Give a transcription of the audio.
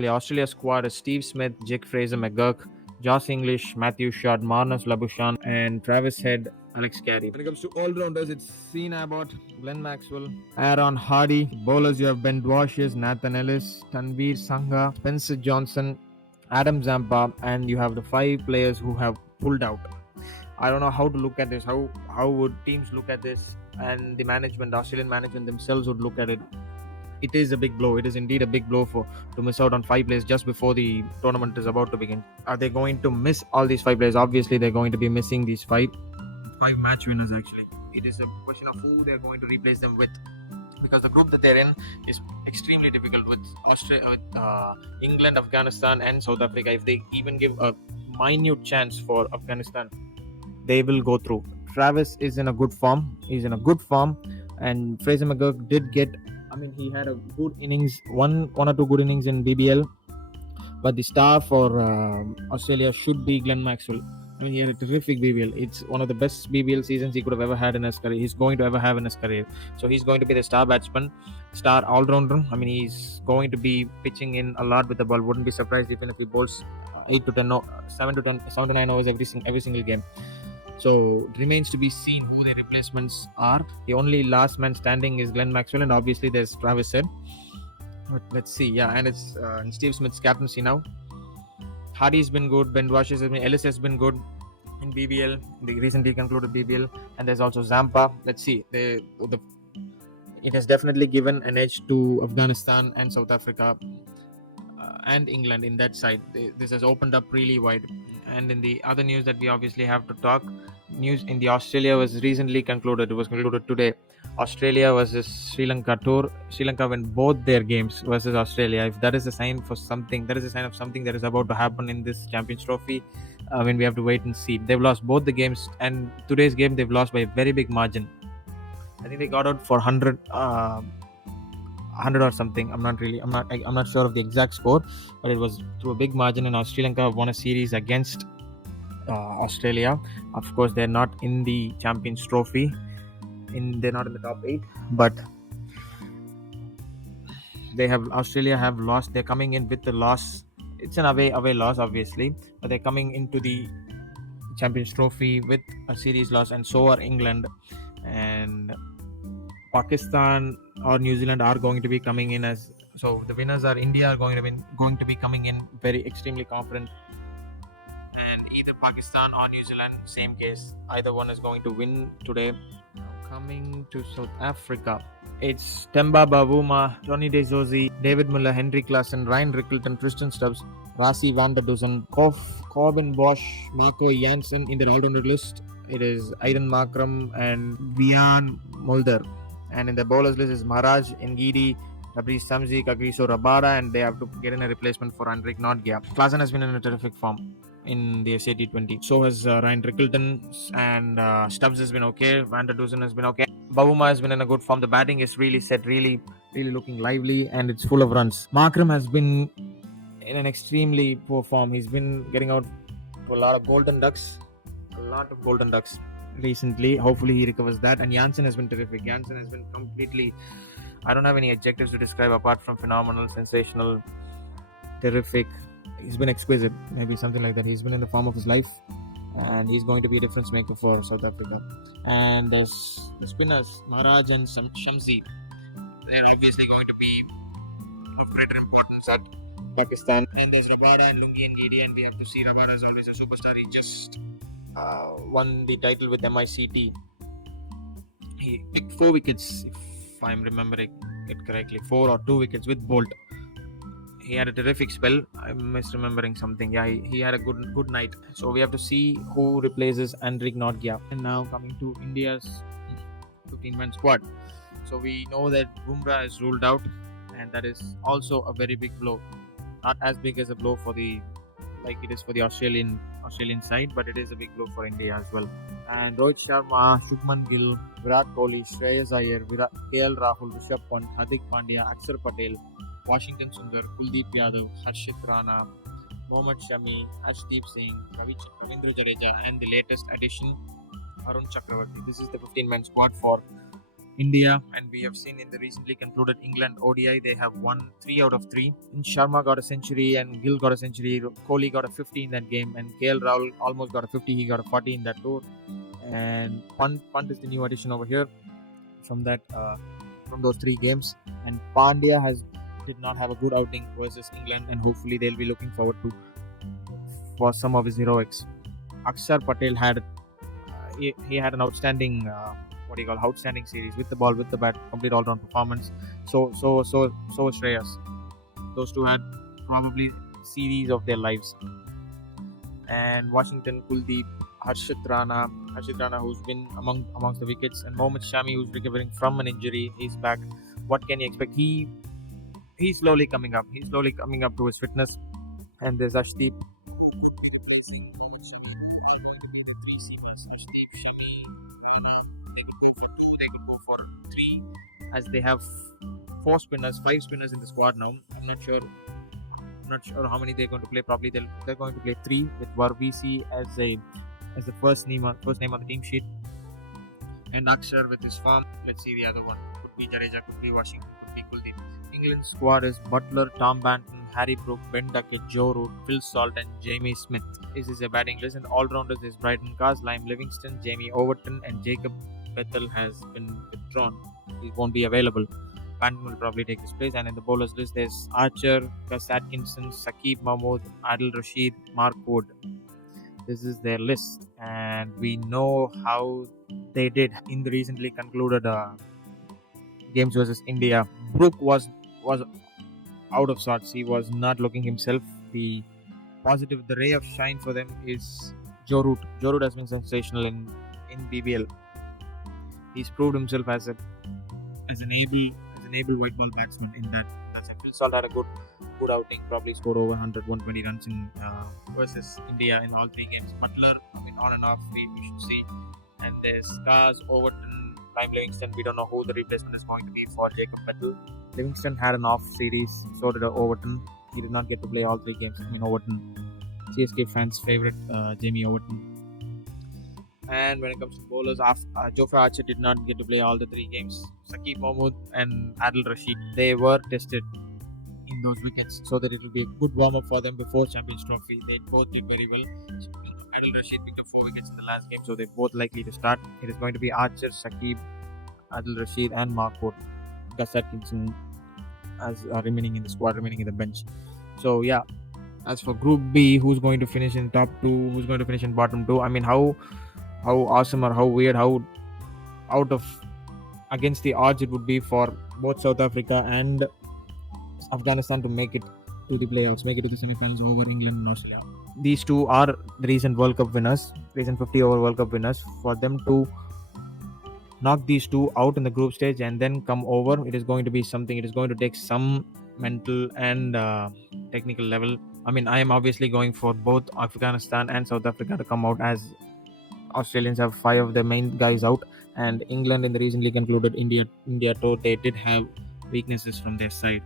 The Australia squad is Steve Smith, Jake Fraser McGurk, Josh English, Matthew Shard, Marnus Labuschagne, and Travis Head, Alex Carey. When it comes to all-rounders, it's Sean Abbott, Glenn Maxwell, Aaron Hardy. Bowlers, you have Ben Dwashers, Nathan Ellis, Tanveer Sangha, Spencer Johnson, Adam Zampa, and you have the 5 players who have pulled out. I don't know how to look at this. How would teams look at this, and the management, the Australian management themselves would look at it. It is a big blow. It is indeed a big blow to miss out on 5 players just before the tournament is about to begin. Are they going to miss all these 5 players? Obviously, they're going to be missing these five match winners. Actually, it is a question of who they're going to replace them with, because the group that they're in is extremely difficult with England, Afghanistan, and South Africa. If they even give a minute chance for Afghanistan, they will go through. Travis is in a good form. He's in a good form, and Fraser McGurk did get. He had a good innings, one or two good innings in BBL, but the star for Australia should be Glenn Maxwell. He had a terrific BBL. It's one of the best BBL seasons he could have ever had in his career. He's going to ever have in his career. So he's going to be the star batsman, star all-rounder. He's going to be pitching in a lot with the ball. Wouldn't be surprised even if he bowls 8 to 10, 7 to 9 overs every single game. So it remains to be seen who the replacements are. The only last man standing is Glenn Maxwell, and obviously there's Travis Head. But let's see. Yeah, and it's in Steve Smith's captaincy now. Hardy's been good. Ben Dwashers has been. Ellis has been good in BBL, the recently concluded BBL, and there's also Zampa. Let's see. It has definitely given an edge to Afghanistan and South Africa and England in that side. This has opened up really wide. And in the other news that we obviously have to talk, news in the Australia was recently concluded. It was concluded today. Australia versus Sri Lanka tour. Sri Lanka win both their games versus Australia. If that is a sign for something, that is a sign of something that is about to happen in this Champions Trophy. We have to wait and see. They've lost both the games, and today's game they've lost by a very big margin. I think they got out for 100 or something. I'm not sure of the exact score, but it was through a big margin, and Sri Lanka won a series against Australia. Of course, they're not in the Champions Trophy. They're not in the top 8, but Australia have lost. They're coming in with the loss. It's an away loss, obviously, but they're coming into the Champions Trophy with a series loss, and so are England and Pakistan or New Zealand are going to be coming in as. So the winners are India are going to be coming in very extremely confident, and either Pakistan or New Zealand, same case, either one is going to win today. Coming to South Africa, it's Temba Bavuma, Johnny De Zossi, David Muller, Henry Klassen, Ryan Rickleton, Tristan Stubbs, Rassie van der Dusen, Corbin Bosch, Marco Jansen. In the all-rounder list, it is Aiden Markram and Vian Mulder. And in the bowlers list is Maharaj, Ngidi, Tabriz Samzi, Kagiso Rabada, and they have to get in a replacement for Hendrik Notgia. Klassen has been in a terrific form in the SA20. So has Ryan Rickleton, and Stubbs has been okay. Van der Dusen has been okay. Bavuma has been in a good form. The batting is really set, really looking lively, and it's full of runs. Markram has been in an extremely poor form. He's been getting out to a lot of golden ducks recently. Hopefully he recovers that. And Jansen has been terrific. Jansen has been completely, I don't have any adjectives to describe apart from phenomenal, sensational, terrific. He's been exquisite, maybe something like that. He's been in the form of his life, and he's going to be a difference maker for South Africa. And there's the spinners, Maharaj and Shamsi. They're obviously going to be of greater importance at Pakistan. And there's Rabada and Lungi and Gidi, and we have to see Rabada is always a superstar. He just won the title with MICT. He picked 4 wickets, if I'm remembering it correctly, 4 or 2 wickets with Bolt. He had a terrific spell. I'm misremembering something. Yeah, he had a good night. So we have to see who replaces Hendrik Notgia. And now coming to India's 15-man squad. So we know that Bumrah is ruled out, and that is also a very big blow. Not as big as a blow like it is for the Australian side, but it is a big blow for India as well. And Rohit Sharma, Shubman Gill, Virat Kohli, Shreyas Iyer, KL Rahul, Rishabh Pant, Hardik Pandya, Akshar Patel, Washington Sundar, Kuldeep Yadav, Harshit Rana, Mohammad Shami, Ashdeep Singh, Ravindra Jadeja, and the latest addition, Arun Chakravarti. This is the 15-man squad for India, and we have seen in the recently concluded England ODI, they have won 3 out of 3. And Sharma got a century, and Gill got a century. Kohli got a 50 in that game, and KL Rahul almost got a 50. He got a 40 in that tour. And Punt is the new addition over here from that from those 3 games. And Pandya did not have a good outing versus England, and hopefully they'll be looking forward to for some of his heroics. Akshar Patel had he had an outstanding outstanding series with the ball, with the bat, complete all-round performance. So was Shreyas. Those two had probably series of their lives. And Washington, Kuldeep, Harshit Rana, who's been amongst the wickets, and Mohammad Shami, who's recovering from an injury. He's back. What can you expect? He's slowly coming up. He's slowly coming up to his fitness. And there's Ashdeep. As they have 5 spinners in the squad now. I'm not sure how many they're going to play. Probably they're going to play 3 with Varvisi as the first name on the team sheet, and Akshar with his form. Let's see the other one. Could be Jadeja, could be Washington, could be Kuldeep. England squad is Butler, Tom Banton, Harry Brook, Ben Duckett, Joe Root, Phil Salt, and Jamie Smith. This is a batting list, and all-rounders is Brighton Cars, Lime Livingston, Jamie Overton, and Jacob Bethel has been withdrawn. He won't be available. Banton will probably take his place. And in the bowlers list, there's Archer, Gus Atkinson, Saqib Mahmood, Adil Rashid, Mark Wood. This is their list, and we know how they did in the recently concluded games versus India. Brook was out of sorts. He was not looking himself. The ray of shine for them is Joe Root. Joe Root has been sensational in BBL. He's proved himself as an able white ball batsman in that. Phil Salt had a good outing, probably scored over 120 runs in versus India in all 3 games. Butler, on and off, we should see. And there's Scars, Overton, Lime Livingston. We don't know who the replacement is going to be for Jacob Bethel. Livingston had an off series, so did Overton. He did not get to play all 3 games. Overton, CSK fans' favorite, Jamie Overton. And when it comes to bowlers, Jofra Archer did not get to play all the 3 games. Saqib Mahmood and Adil Rashid, they were tested in those wickets, so that it will be a good warm-up for them before Champions Trophy. They both did very well. Adil Rashid picked up 4 wickets in the last game, so they're both likely to start. It is going to be Archer, Saqib, Adil Rashid, and Mark Wood. Gus Atkinson as remaining in the squad, remaining in the bench. So yeah, as for Group B, who's going to finish in top 2, who's going to finish in bottom 2? How awesome or how weird, how out of against the odds it would be for both South Africa and Afghanistan to make it to the playoffs, make it to the semi-finals over England and Australia. These two are the recent World Cup winners, recent 50-over World Cup winners. For them to knock these two out in the group stage and then come over, it is going to be something. It is going to take some mental and technical level. I am obviously going for both Afghanistan and South Africa to come out, as Australians have 5 of their main guys out, and England in the recently concluded India tour, they did have weaknesses from their side.